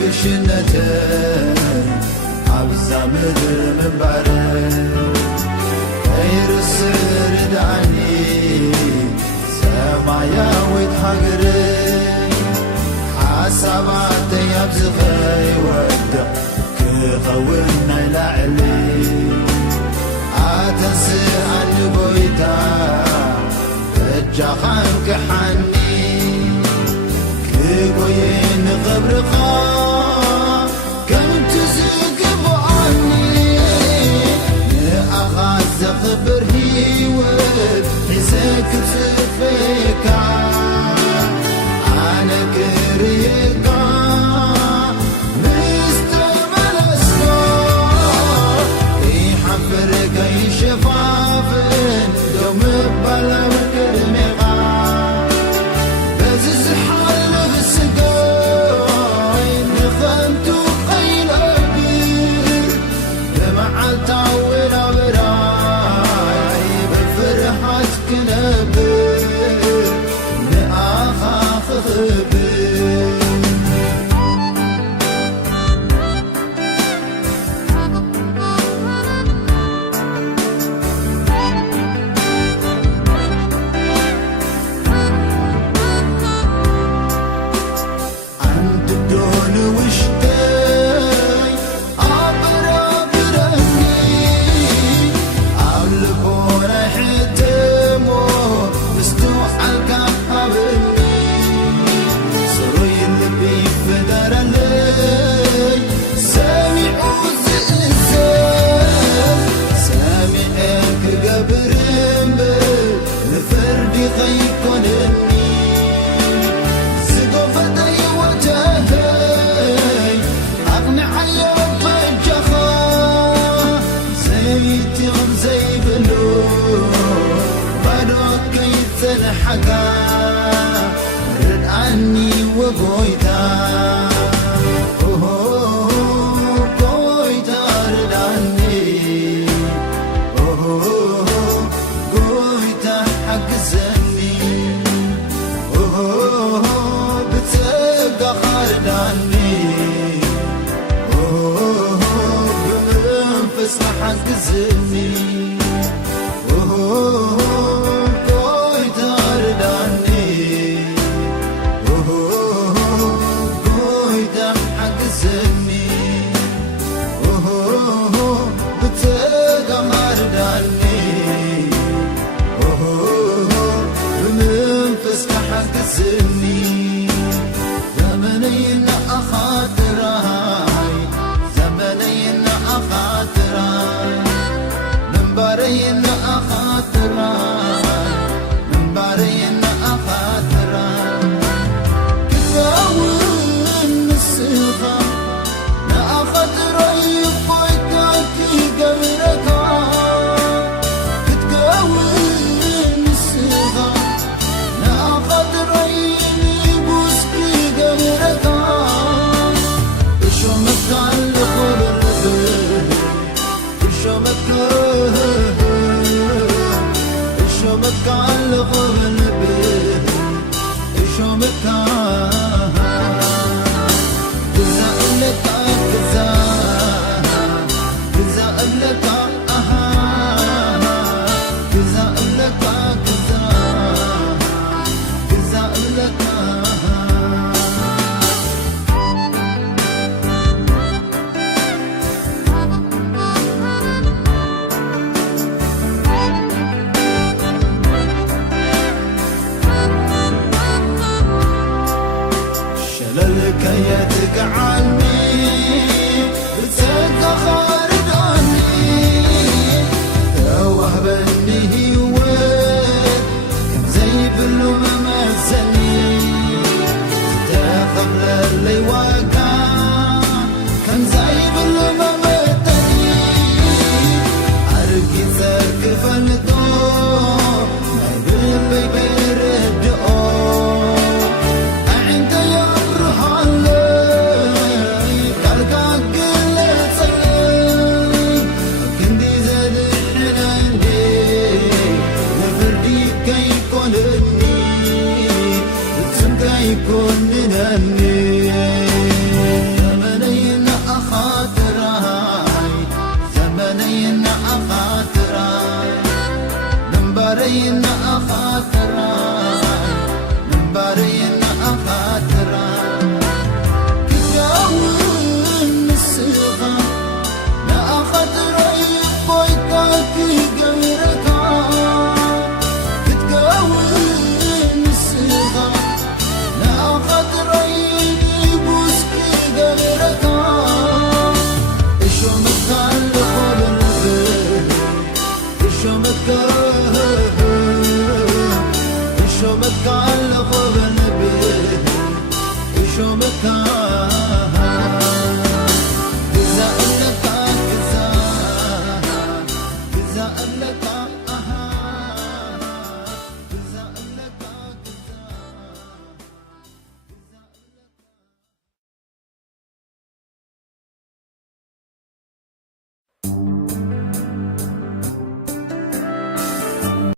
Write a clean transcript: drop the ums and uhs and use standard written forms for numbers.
ግሽነተይ ኣብዛ ምድሪ ምንባረይ ኣይርስርዳኒ ሰማያዊት ሃገረይ ሓሳባተይ ኣብዝ ኸይወድቕ ክኸውን ናይ ላዕሊ ኣተንስኣኒ ጎይታ እጃኻ እንክሓኒ ክጎየ ንኽብርኻ ከምቲ ዝግብኣኒ ንኣኻ ዘኽብር ህይወት ሒዘ ክጽፍካ ኣነ ክርየካ ምስ ተመለስካ ከይሓፍር ከይሸፋፍን ደው ምባል ኣብ ቅድሜኻ በዚ ዝሓልፍ ስጋይ ንኸንቱ ከይነብር ብመዓልታዊ ናብራይ ብፍርሃት ክነብር ንኣኻ ክኽብር حقا ردعني وقويتا قويتا ردعني قويتا حق زني بتبقى خاردعني بمنفس حق زني زمنين أخاطراي زمنين أخاطراي منبرين أخاطراي منبرين أخاطراي كتاون الصغا نأخاطراي بويتاكي قبركا كتاون الصغا نأخاطراي قبرك شو مختار